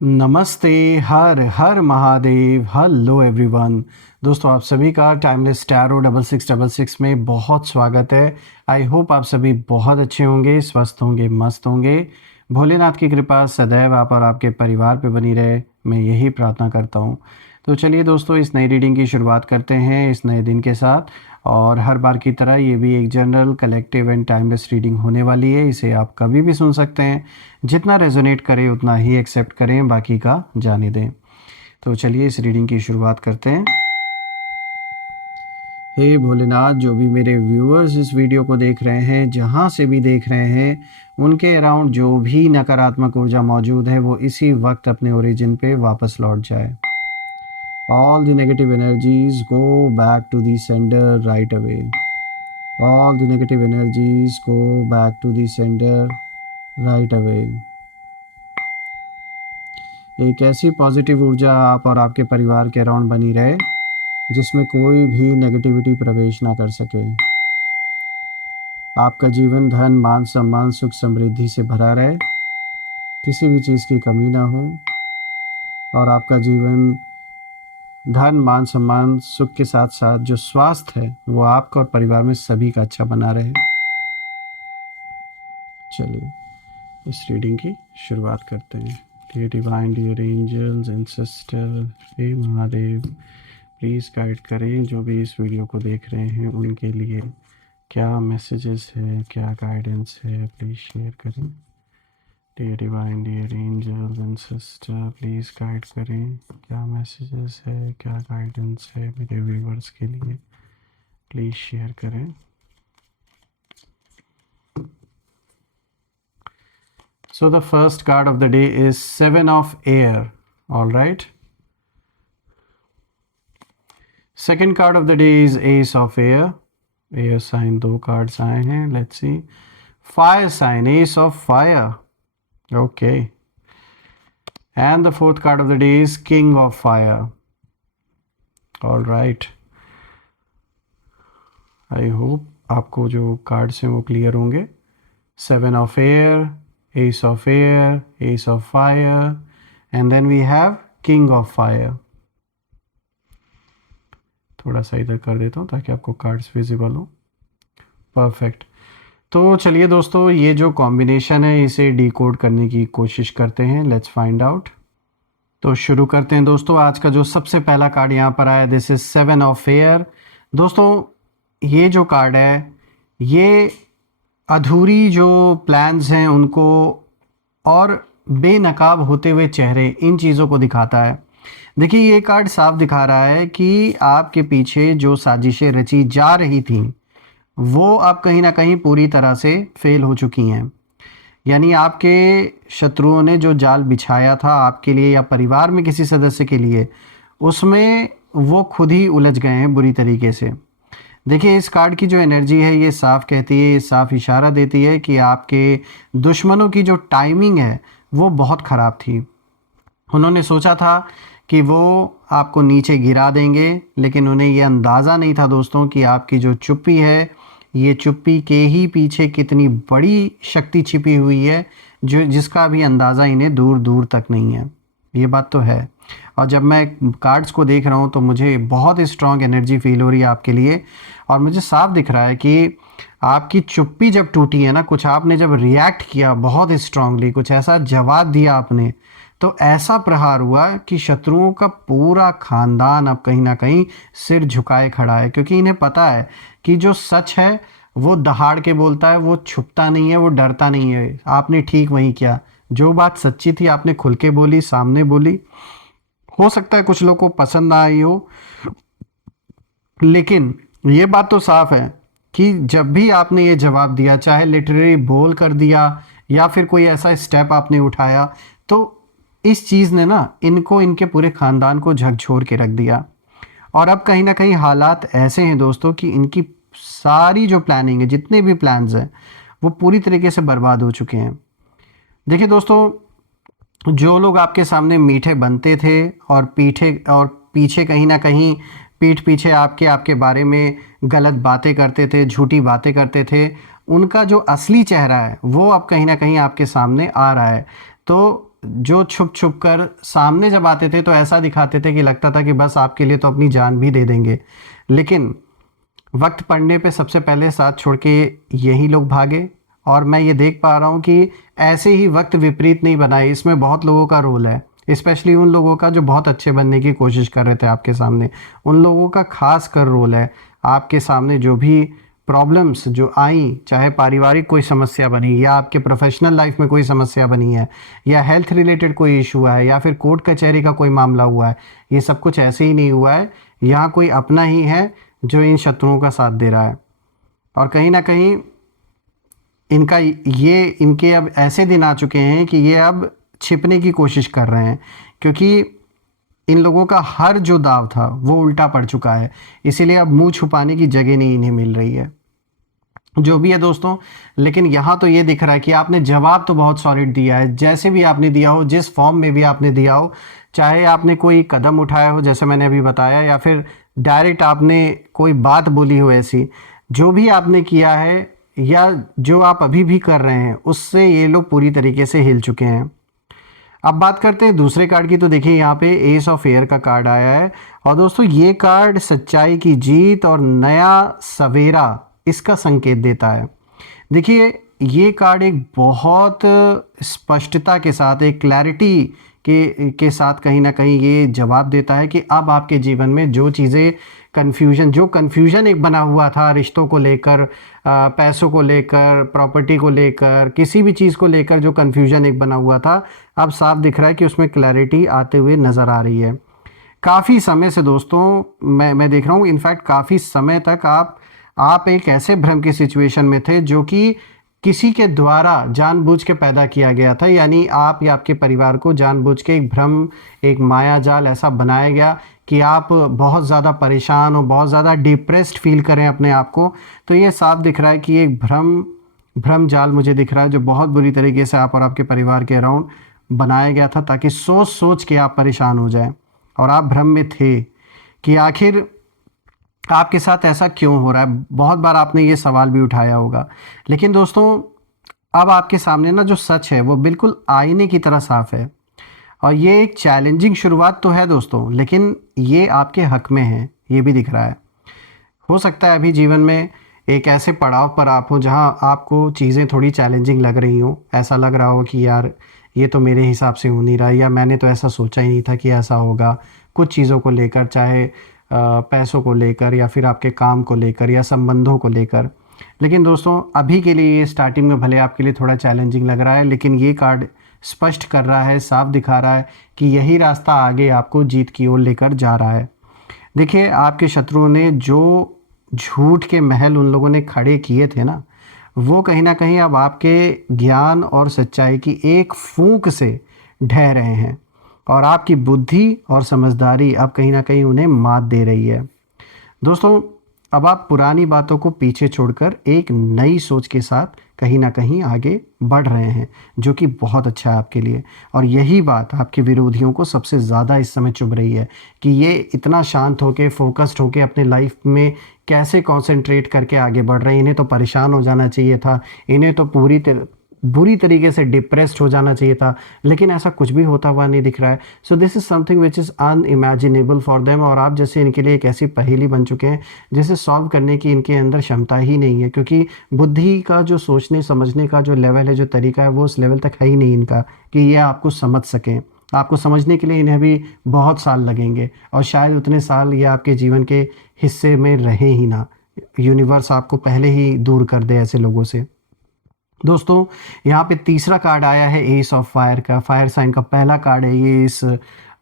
नमस्ते। हर हर महादेव। Hello everyone. दोस्तों आप सभी का टाइमलेस टैरो 6666 में बहुत स्वागत है। आई होप आप सभी बहुत अच्छे होंगे, स्वस्थ होंगे, मस्त होंगे। भोलेनाथ की कृपा सदैव आप और आपके परिवार पे बनी रहे, मैं यही प्रार्थना करता हूँ। तो चलिए दोस्तों, इस नई रीडिंग की शुरुआत करते हैं इस नए दिन के साथ। और हर बार की तरह ये भी एक general, collective and timeless reading होने वाली है। इसे आप कभी भी सुन सकते हैं। जितना रेजोनेट करे उतना ही एक्सेप्ट करें, बाकी का जाने दें। तो चलिए इस रीडिंग की शुरुआत करते हैं। हे भोलेनाथ, जो भी मेरे व्यूअर्स इस वीडियो को देख रहे हैं, जहाँ से भी देख रहे हैं, उनके अराउंड जो भी नकारात्मक ऊर्जा मौजूद है वो इसी वक्त अपने ओरिजिन पे वापस लौट जाए। All the negative energies go back to the sender right away. All the negative energies go back to the sender right away. एक ऐसी पॉजिटिव ऊर्जा आप और आपके परिवार के अराउंड बनी रहे जिसमें कोई भी नेगेटिविटी प्रवेश ना कर सके। आपका जीवन धन, मान, सम्मान, सुख, समृद्धि से भरा रहे, किसी भी चीज़ की कमी ना हो। और आपका जीवन धन, मान, सम्मान, सुख के साथ साथ जो स्वास्थ्य है वो आपका और परिवार में सभी का अच्छा बना रहे। चलिए इस रीडिंग की शुरुआत करते हैं। Dear divine, dear angels and sister, हे महादेव, प्लीज़ गाइड करें जो भी इस वीडियो को देख रहे हैं उनके लिए क्या मैसेजेस है, क्या गाइडेंस है, प्लीज़ शेयर करें। Dear divine, dear angels and sister, please guide करें क्या मैसेजेस है, क्या गाइडेंस है मेरे व्यूवर्स के लिए, प्लीज़ शेयर करें। So the first card of the day is Seven of Air. All right. Second card of the day is Ace of Air. Air sign, दो cards आए हैं. Let's see. Fire sign, Ace of Fire. Okay. And the fourth card of the day is King of Fire. All right. I hope आपको जो cards हैं वो clear होंगे. Seven of Air, Ace of Air, Ace of Fire, and then we have King of Fire. थोड़ा सा इधर कर देता हूँ ताकि आपको कार्ड्स विजिबल हो। परफेक्ट। तो चलिए दोस्तों, ये जो कॉम्बिनेशन है इसे डिकोड करने की कोशिश करते हैं। Let's find out. तो शुरू करते हैं दोस्तों। आज का जो सबसे पहला कार्ड यहाँ पर आया, this is seven of air. दोस्तों ये जो कार्ड है ये अधूरी जो प्लान्स हैं उनको और बेनकाब होते हुए चेहरे, इन चीज़ों को दिखाता है। देखिए ये कार्ड साफ दिखा रहा है कि आपके पीछे जो साजिशें रची जा रही थी वो अब कहीं ना कहीं पूरी तरह से फेल हो चुकी हैं। यानी आपके शत्रुओं ने जो जाल बिछाया था आपके लिए या परिवार में किसी सदस्य के लिए, उसमें वो खुद ही उलझ गए हैं बुरी तरीके से। देखिए इस कार्ड की जो एनर्जी है ये साफ कहती है, ये साफ इशारा देती है कि आपके दुश्मनों की जो टाइमिंग है वो बहुत ख़राब थी। उन्होंने सोचा था कि वो आपको नीचे गिरा देंगे, लेकिन उन्हें ये अंदाज़ा नहीं था दोस्तों कि आपकी जो चुप्पी है, ये चुप्पी के ही पीछे कितनी बड़ी शक्ति छिपी हुई है जो जिसका भी अंदाज़ा इन्हें दूर दूर तक नहीं है। ये बात तो है। और जब मैं कार्ड्स को देख रहा हूँ तो मुझे बहुत स्ट्रॉन्ग एनर्जी फील हो रही है आपके लिए। और मुझे साफ दिख रहा है कि आपकी चुप्पी जब टूटी है ना, कुछ आपने जब रिएक्ट किया बहुत स्ट्रांगली, कुछ ऐसा जवाब दिया आपने, तो ऐसा प्रहार हुआ कि शत्रुओं का पूरा खानदान अब कहीं ना कहीं सिर झुकाए खड़ा है। क्योंकि इन्हें पता है कि जो सच है वो दहाड़ के बोलता है, वो छुपता नहीं है, वो डरता नहीं है। आपने ठीक वही किया, जो बात सच्ची थी आपने खुल के बोली, सामने बोली। हो सकता है कुछ लोगों को पसंद ना आई हो, लेकिन ये बात तो साफ है कि जब भी आपने ये जवाब दिया, चाहे लिटरली बोल कर दिया या फिर कोई ऐसा स्टेप आपने उठाया, तो इस चीज़ ने ना इनको, इनके पूरे ख़ानदान को झकझोर के रख दिया। और अब कहीं ना कहीं हालात ऐसे हैं दोस्तों कि इनकी सारी जो प्लानिंग है, जितने भी प्लान्स हैं, वो पूरी तरीके से बर्बाद हो चुके हैं। देखिए दोस्तों, जो लोग आपके सामने मीठे बनते थे और पीछे कहीं ना कहीं पीठ पीछे आपके बारे में गलत बातें करते थे, झूठी बातें करते थे, उनका जो असली चेहरा है वो अब कहीं ना कहीं आपके सामने आ रहा है। तो जो छुप छुप कर सामने जब आते थे तो ऐसा दिखाते थे कि लगता था कि बस आपके लिए तो अपनी जान भी दे देंगे, लेकिन वक्त पड़ने पे सबसे पहले साथ छोड़ के यही लोग भागे। और मैं ये देख पा रहा हूँ कि ऐसे ही वक्त विपरीत नहीं बनाए, इसमें बहुत लोगों का रोल है, स्पेशली उन लोगों का जो बहुत अच्छे बनने की कोशिश कर रहे थे आपके सामने। उन लोगों का खास कर रोल है आपके सामने जो भी प्रॉब्लम्स जो आई, चाहे पारिवारिक कोई समस्या बनी या आपके प्रोफेशनल लाइफ में कोई समस्या बनी है या हेल्थ रिलेटेड कोई इशू है या फिर कोर्ट कचहरी का कोई मामला हुआ है, ये सब कुछ ऐसे ही नहीं हुआ है। यहाँ कोई अपना ही है जो इन शत्रुओं का साथ दे रहा है। और कहीं ना कहीं इनके अब ऐसे दिन आ चुके हैं कि ये अब छिपने की कोशिश कर रहे हैं, क्योंकि इन लोगों का हर जो दाव था वो उल्टा पड़ चुका है, इसीलिए अब मुंह छुपाने की जगह नहीं इन्हें मिल रही है। जो भी है दोस्तों, लेकिन यहाँ तो ये दिख रहा है कि आपने जवाब तो बहुत सॉलिड दिया है, जैसे भी आपने दिया हो, जिस फॉर्म में भी आपने दिया हो, चाहे आपने कोई कदम उठाया हो जैसे मैंने अभी बताया, या फिर डायरेक्ट आपने कोई बात बोली हो ऐसी, जो भी आपने किया है या जो आप अभी भी कर रहे हैं, उससे ये लोग पूरी तरीके से हिल चुके हैं। अब बात करते हैं दूसरे कार्ड की। तो देखिए यहाँ पे एस ऑफ एयर का कार्ड आया है, और दोस्तों ये कार्ड सच्चाई की जीत और नया सवेरा इसका संकेत देता है। देखिए ये कार्ड एक बहुत स्पष्टता के साथ, एक क्लैरिटी के साथ कहीं ना कहीं ये जवाब देता है कि अब आपके जीवन में जो चीज़ें जो कन्फ्यूजन एक बना हुआ था रिश्तों को लेकर, पैसों को लेकर, प्रॉपर्टी को लेकर, किसी भी चीज़ को लेकर जो कन्फ्यूजन एक बना हुआ था, अब साफ दिख रहा है कि उसमें क्लैरिटी आते हुए नज़र आ रही है। काफ़ी समय से दोस्तों मैं देख रहा हूँ, इनफैक्ट काफ़ी समय तक आप एक ऐसे भ्रम की सिचुएशन में थे जो कि किसी के द्वारा जानबूझ के पैदा किया गया था, यानी आप या आपके परिवार को जानबूझ के एक भ्रम, एक माया जाल ऐसा बनाया गया कि आप बहुत ज़्यादा परेशान हो, बहुत ज़्यादा डिप्रेस्ड फील करें अपने आप को। तो ये साफ दिख रहा है कि एक भ्रम जाल मुझे दिख रहा है जो बहुत बुरी तरीके से आप और आपके परिवार के अराउंड बनाया गया था, ताकि सोच सोच के आप परेशान हो जाएं और आप भ्रम में थे कि आखिर आपके साथ ऐसा क्यों हो रहा है। बहुत बार आपने ये सवाल भी उठाया होगा, लेकिन दोस्तों अब आपके सामने ना जो सच है वो बिल्कुल आईने की तरह साफ है। और ये एक चैलेंजिंग शुरुआत तो है दोस्तों, लेकिन ये आपके हक में है, ये भी दिख रहा है। हो सकता है अभी जीवन में एक ऐसे पड़ाव पर आप हो जहां आपको चीज़ें थोड़ी चैलेंजिंग लग रही हो, ऐसा लग रहा हो कि यार ये तो मेरे हिसाब से हो नहीं रहा, या मैंने तो ऐसा सोचा ही नहीं था कि ऐसा होगा, कुछ चीज़ों को लेकर, चाहे पैसों को लेकर या फिर आपके काम को लेकर या संबंधों को लेकर। लेकिन दोस्तों अभी के लिए ये स्टार्टिंग में भले आपके लिए थोड़ा चैलेंजिंग लग रहा है, लेकिन ये कार्ड स्पष्ट कर रहा है, साफ दिखा रहा है कि यही रास्ता आगे आपको जीत की ओर लेकर जा रहा है। देखिए आपके शत्रुओं ने जो झूठ के महल उन लोगों ने खड़े किए थे ना, वो कहीं ना कहीं अब आपके ज्ञान और सच्चाई की एक फूंक से ढह रहे हैं, और आपकी बुद्धि और समझदारी अब कहीं ना कहीं उन्हें मात दे रही है। दोस्तों अब आप पुरानी बातों को पीछे छोड़कर एक नई सोच के साथ कहीं ना कहीं आगे बढ़ रहे हैं, जो कि बहुत अच्छा है आपके लिए। और यही बात आपके विरोधियों को सबसे ज़्यादा इस समय चुभ रही है कि ये इतना शांत होके, फोकस्ड होके अपने लाइफ में कैसे कंसंट्रेट करके आगे बढ़ रहे हैं। इन्हें तो परेशान हो जाना चाहिए था, इन्हें तो बुरी तरीके से डिप्रेस्ड हो जाना चाहिए था, लेकिन ऐसा कुछ भी होता हुआ नहीं दिख रहा है। So this is something which is unimaginable for them, और आप जैसे इनके लिए एक ऐसी पहेली बन चुके हैं जिसे सॉल्व करने की इनके अंदर क्षमता ही नहीं है, क्योंकि बुद्धि का जो सोचने समझने का जो लेवल है, जो तरीका है, वो उस लेवल तक है ही नहीं इनका कि ये आपको समझ सकें। आपको समझने के लिए इन्हें भी बहुत साल लगेंगे, और शायद उतने साल ये आपके जीवन के हिस्से में रहे ही ना, यूनिवर्स आपको पहले ही दूर कर दे ऐसे लोगों से। दोस्तों यहाँ पे तीसरा कार्ड आया है एस ऑफ फायर का, फायर साइन का पहला कार्ड है ये इस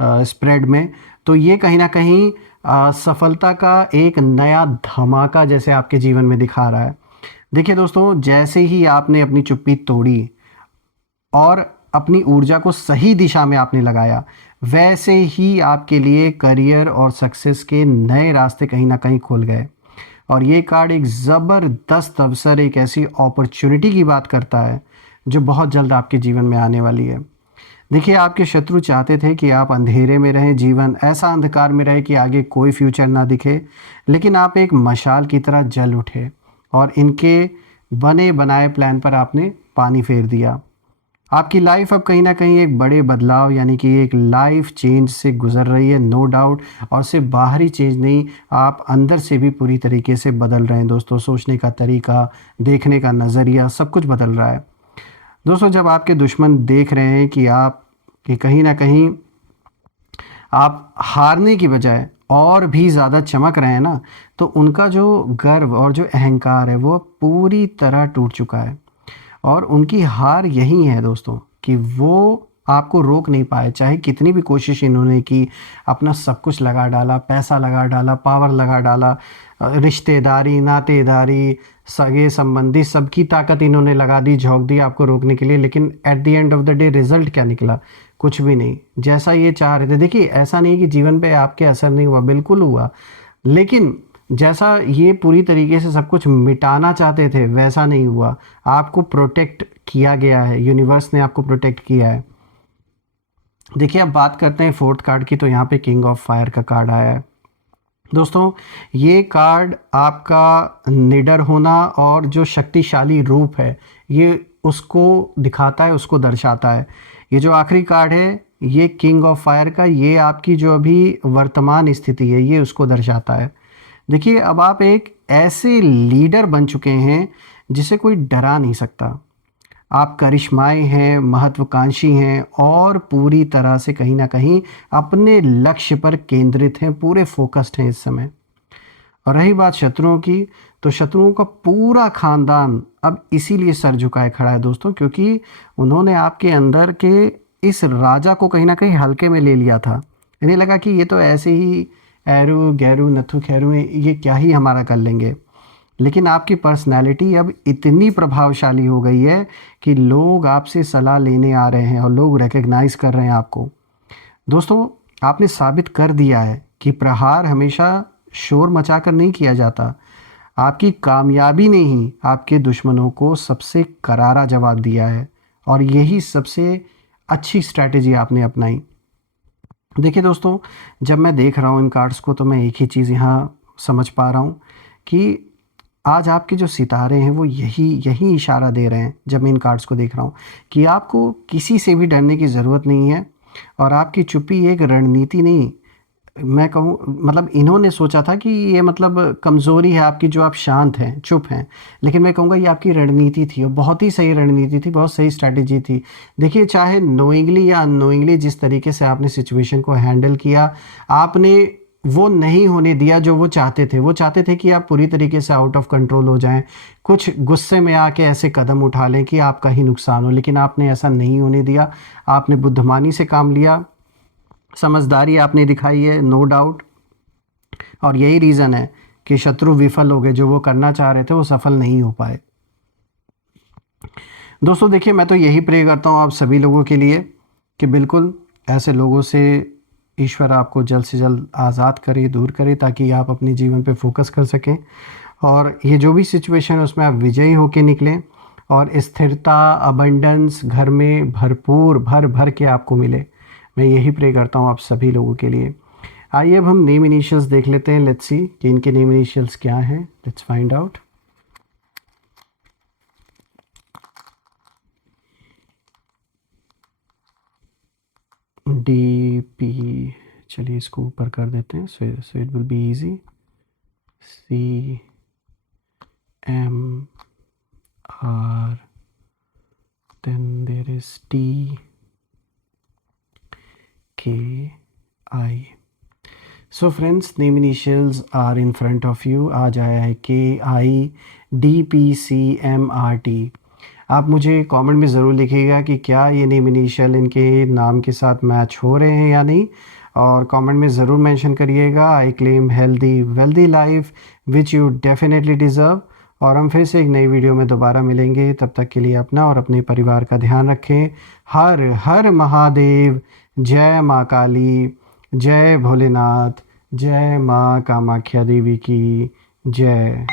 स्प्रेड में। तो ये कहीं ना कहीं सफलता का एक नया धमाका जैसे आपके जीवन में दिखा रहा है। देखिए दोस्तों, जैसे ही आपने अपनी चुप्पी तोड़ी और अपनी ऊर्जा को सही दिशा में आपने लगाया, वैसे ही आपके लिए करियर और सक्सेस के नए रास्ते कहीं ना कहीं खुल गए। और ये कार्ड एक ज़बरदस्त अवसर, एक ऐसी अपॉर्चुनिटी की बात करता है जो बहुत जल्द आपके जीवन में आने वाली है। देखिए आपके शत्रु चाहते थे कि आप अंधेरे में रहें, जीवन ऐसा अंधकार में रहे कि आगे कोई फ्यूचर ना दिखे, लेकिन आप एक मशाल की तरह जल उठे और इनके बने बनाए प्लान पर आपने पानी फेर दिया। आपकी लाइफ अब कहीं ना कहीं एक बड़े बदलाव यानी कि एक लाइफ चेंज से गुजर रही है, नो डाउट। और सिर्फ बाहरी चेंज नहीं, आप अंदर से भी पूरी तरीके से बदल रहे हैं दोस्तों। सोचने का तरीका, देखने का नज़रिया, सब कुछ बदल रहा है दोस्तों। जब आपके दुश्मन देख रहे हैं कि आप कि कहीं ना कहीं आप हारने की बजाय और भी ज़्यादा चमक रहे हैं ना, तो उनका जो गर्व और जो अहंकार है वो पूरी तरह टूट चुका है। और उनकी हार यही है दोस्तों कि वो आपको रोक नहीं पाए, चाहे कितनी भी कोशिश इन्होंने की, अपना सब कुछ लगा डाला, पैसा लगा डाला, पावर लगा डाला, रिश्तेदारी, नातेदारी, सगे संबंधी, सबकी ताकत इन्होंने लगा दी, झोंक दी आपको रोकने के लिए। लेकिन at the end of the day result क्या निकला? कुछ भी नहीं, जैसा ये चाह रहे थे। देखिए, ऐसा नहीं है कि जीवन पे आपके असर नहीं हुआ, बिल्कुल हुआ। लेकिन जैसा ये पूरी तरीके से सब कुछ मिटाना चाहते थे वैसा नहीं हुआ। आपको प्रोटेक्ट किया गया है, यूनिवर्स ने आपको प्रोटेक्ट किया है। देखिए, अब बात करते हैं फोर्थ कार्ड की। तो यहाँ पे किंग ऑफ फायर का कार्ड आया है दोस्तों। ये कार्ड आपका निडर होना और जो शक्तिशाली रूप है ये उसको दिखाता है, उसको दर्शाता है। ये जो आखिरी कार्ड है ये किंग ऑफ फायर का, ये आपकी जो अभी वर्तमान स्थिति है ये उसको दर्शाता है। देखिए, अब आप एक ऐसे लीडर बन चुके हैं जिसे कोई डरा नहीं सकता। आप करिश्माई हैं, महत्वाकांक्षी हैं और पूरी तरह से कहीं ना कहीं अपने लक्ष्य पर केंद्रित हैं, पूरे फोकस्ड हैं इस समय। और रही बात शत्रुओं की, तो शत्रुओं का पूरा खानदान अब इसीलिए सर झुकाए खड़ा है दोस्तों, क्योंकि उन्होंने आपके अंदर के इस राजा को कहीं ना कहीं हल्के में ले लिया था। इन्हें लगा कि ये तो ऐसे ही एरू गैरू नथु खैरू हैं, ये क्या ही हमारा कर लेंगे। लेकिन आपकी पर्सनैलिटी अब इतनी प्रभावशाली हो गई है कि लोग आपसे सलाह लेने आ रहे हैं और लोग रिकग्नाइज कर रहे हैं आपको। दोस्तों, आपने साबित कर दिया है कि प्रहार हमेशा शोर मचाकर नहीं किया जाता। आपकी कामयाबी ने ही आपके दुश्मनों को सबसे करारा जवाब दिया है और यही सबसे अच्छी स्ट्रैटेजी आपने अपनाई। देखिए दोस्तों, जब मैं देख रहा हूँ इन कार्ड्स को तो मैं एक ही चीज़ यहाँ समझ पा रहा हूँ कि आज आपके जो सितारे हैं वो यही यही इशारा दे रहे हैं, जब मैं इन कार्ड्स को देख रहा हूँ, कि आपको किसी से भी डरने की ज़रूरत नहीं है। और आपकी चुप्पी एक रणनीति नहीं, मैं कहूँ मतलब इन्होंने सोचा था कि ये मतलब कमज़ोरी है आपकी, जो आप शांत हैं, चुप हैं। लेकिन मैं कहूँगा ये आपकी रणनीति थी और बहुत ही सही रणनीति थी, बहुत सही स्ट्रैटेजी थी। देखिए, चाहे नोइंगली या अननोइंगली जिस तरीके से आपने सिचुएशन को हैंडल किया, आपने वो नहीं होने दिया जो वो चाहते थे। वो चाहते थे कि आप पूरी तरीके से आउट ऑफ कंट्रोल हो जाएं, कुछ गुस्से में आके ऐसे कदम उठा लें कि आपका ही नुकसान हो। लेकिन आपने ऐसा नहीं होने दिया, आपने बुद्धिमानी से काम लिया, समझदारी आपने दिखाई है, नो डाउट। और यही रीज़न है कि शत्रु विफल हो गए, जो वो करना चाह रहे थे वो सफल नहीं हो पाए। दोस्तों देखिए, मैं तो यही प्रे करता हूँ आप सभी लोगों के लिए कि बिल्कुल ऐसे लोगों से ईश्वर आपको जल्द से जल्द आज़ाद करे, दूर करे, ताकि आप अपने जीवन पे फोकस कर सकें और ये जो भी सिचुएशन है उसमें आप विजयी होके निकलें और स्थिरता, अबंडेंस घर में भरपूर भर भर के आपको मिले। मैं यही प्रे करता हूँ आप सभी लोगों के लिए। आइए अब हम नेम इनिशियल्स देख लेते हैं। लेट्स सी कि इनके नेम इनिशियल्स क्या हैं। Let's find out. D P, चलिए इसको ऊपर कर देते हैं, so it will be easy. C M R, then there is T K I. So friends, name initials are in front of you. आज आया है KIDPCMRT। आप मुझे कमेंट में ज़रूर लिखिएगा कि क्या ये नेम इनिशियल इनके नाम के साथ मैच हो रहे हैं या नहीं, और कमेंट में ज़रूर मेंशन करिएगा। I claim healthy wealthy life which you definitely deserve. और हम फिर से एक नई वीडियो में दोबारा मिलेंगे। तब तक के लिए अपना और अपने परिवार का ध्यान रखें। हर हर महादेव। जय माँ काली, जय भोलेनाथ, जय माँ कामाख्या देवी की जय।